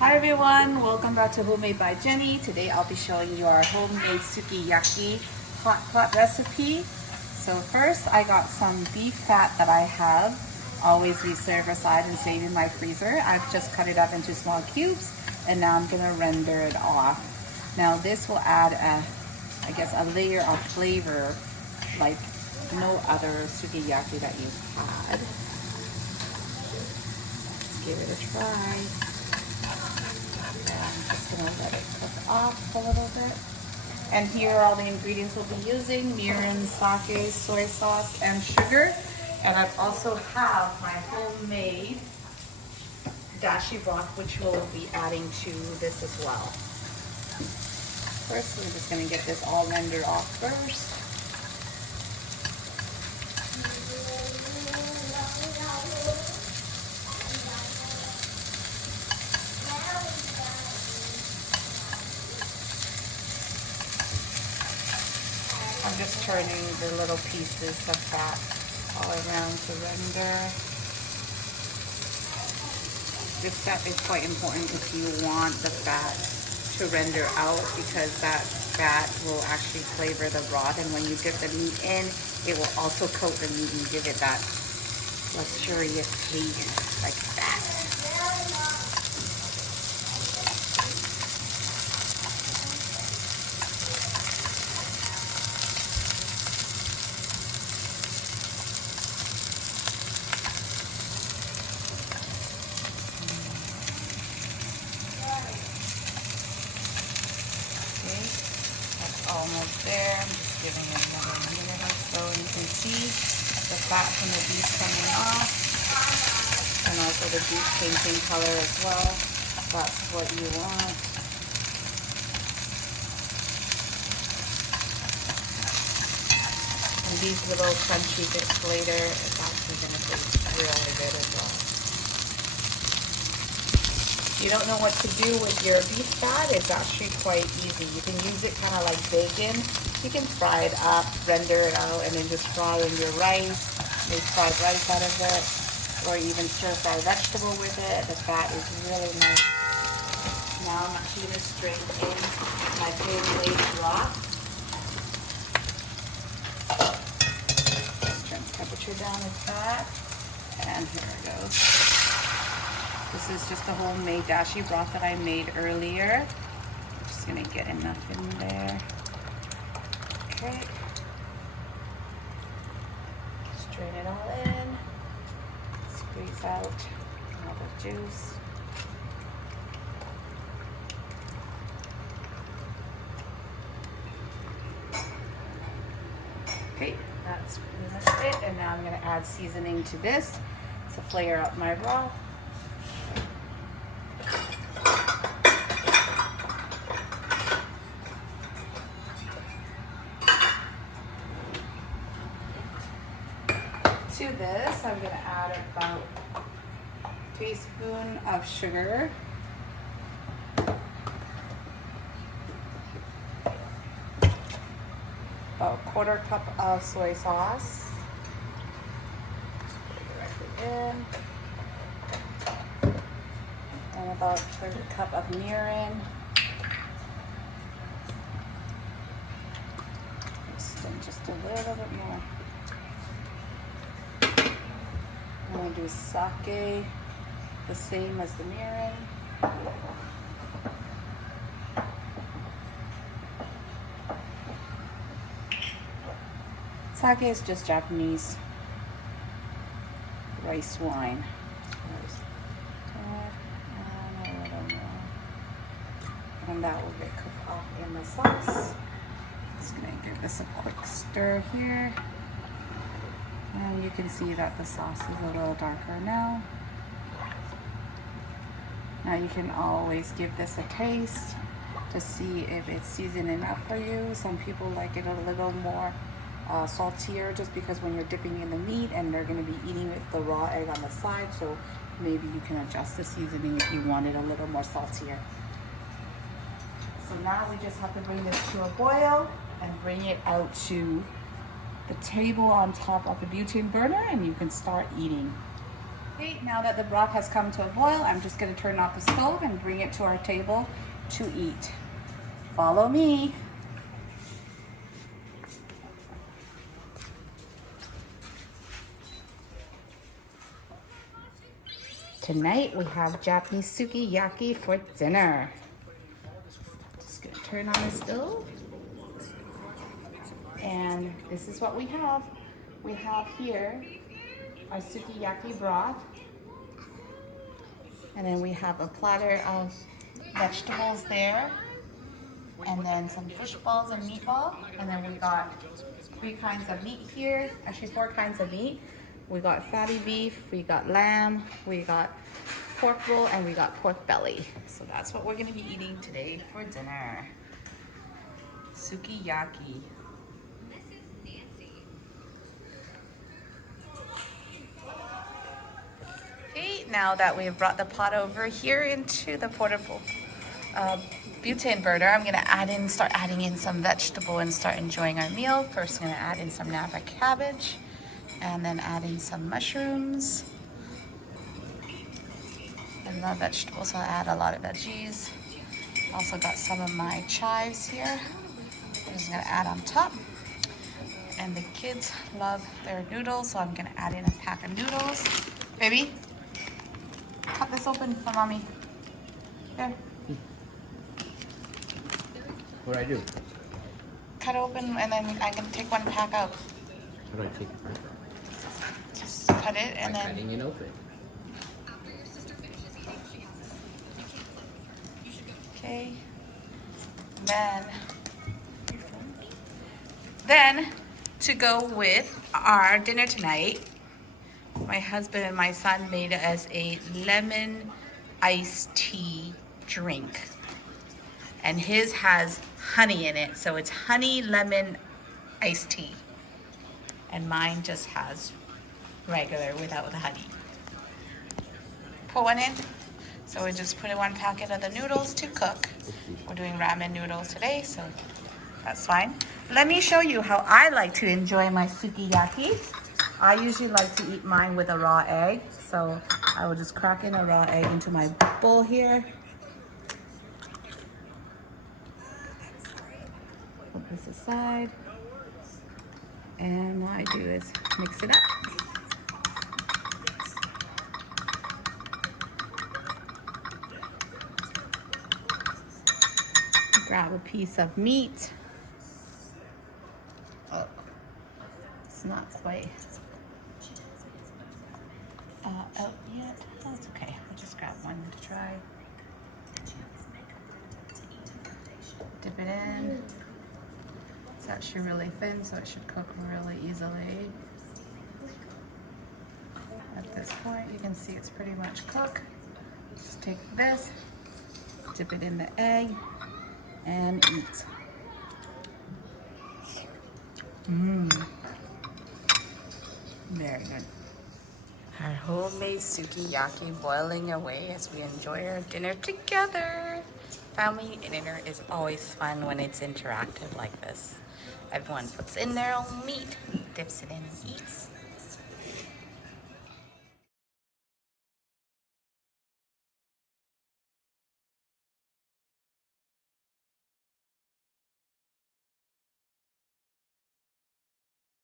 Hi everyone, welcome back to Homemade by Jenny. Today I'll be showing you our homemade Sukiyaki Hotpot recipe. So first I got some beef fat that I have always reserved aside and saved in my freezer. I've just cut it up into small cubes and now I'm gonna render it off. Now this will add a layer of flavor like no other Sukiyaki that you've had. Let's give it a try. I'm just going to let it cook off a little bit. And here are all the ingredients we'll be using: mirin, sake, soy sauce, and sugar. And I also have my homemade Dashi broth, which we'll be adding to this as well. First, we're just going to get this all rendered off first. I'm just turning the little pieces of fat all around to render. This step is quite important if you want the fat to render out, because that fat will actually flavor the broth, and when you dip the meat in, it will also coat the meat and give it that luxurious taste like that. Almost there. I'm just giving it another minute or so. You can see the fat from the beef coming off, and also the beef changing color as well. That's what you want. And these little crunchy bits later is actually going to taste really good as well. If you don't know what to do with your beef fat, it's actually quite easy. You can use it kind of like bacon. You can fry it up, render it out, and then just fry in your rice, make fried rice out of it, or even stir-fry vegetable with it. The fat is really nice. Now I'm actually going to strain in my homemade broth. Turn the temperature down with that, and here it goes. This is just a homemade dashi broth that I made earlier. I'm just gonna get enough in there. Okay. Strain it all in. Squeeze out all the juice. Okay, that's pretty much it. And now I'm gonna add seasoning to this to flavor up my broth. To this, I'm going to add about a teaspoon of sugar, about a quarter cup of soy sauce, just put it directly in, and about a third cup of mirin. Just a little bit more. I'm going to do sake, the same as the mirin. Sake is just Japanese rice wine. And a little more. And that will get cooked off in the sauce. Just going to give this a quick stir here. And you can see that the sauce is a little darker now. Now you can always give this a taste to see if it's seasoned enough for you. Some people like it a little more saltier, just because when you're dipping in the meat and they're going to be eating with the raw egg on the side, so maybe you can adjust the seasoning if you want it a little more saltier. So now we just have to bring this to a boil and bring it out to the table on top of the butane burner, and you can start eating. Okay, now that the broth has come to a boil, I'm just going to turn off the stove and bring it to our table to eat. Follow me. Tonight we have Japanese sukiyaki for dinner. Just gonna turn on the stove. And this is what we have. We have here our sukiyaki broth. And then we have a platter of vegetables there. And then some fish balls and meatball. And then we got 3 kinds of meat here. Actually 4 kinds of meat. We got fatty beef, we got lamb, we got pork roll, and we got pork belly. So that's what we're gonna be eating today for dinner. Sukiyaki. Okay, now that we've brought the pot over here into the portable butane burner, I'm gonna start adding in some vegetable and start enjoying our meal. First, I'm gonna add in some napa cabbage, and then add in some mushrooms. I love vegetables, so I'll add a lot of veggies. Also got some of my chives here. I'm just gonna add on top. And the kids love their noodles, so I'm gonna add in a pack of noodles. Baby, cut this open for mommy. There. What do I do? Cut open, and then I'm gonna take 1 pack out. How do I take it? Just cut it and then Cutting it open. okay. Then to go with our dinner tonight, my husband and my son made us a lemon iced tea drink. And his has honey in it, so it's honey lemon iced tea. And mine just has regular without the honey. Put 1 in. So we just put in 1 packet of the noodles to cook. We're doing ramen noodles today, so that's fine. Let me show you how I like to enjoy my sukiyaki. I usually like to eat mine with a raw egg. So I will just crack in a raw egg into my bowl here. Put this aside. And what I do is mix it up. Grab a piece of meat. Oh, it's not quite out yet. Oh, it's okay. I'll just grab 1 to try. Dip it in. It's actually really thin, so it should cook really easily. At this point, you can see it's pretty much cooked. Just take this, dip it in the egg, and eat. Very good. Our homemade sukiyaki boiling away as we enjoy our dinner together. Family dinner is always fun when it's interactive like this. Everyone puts in their own meat, dips it in and eats.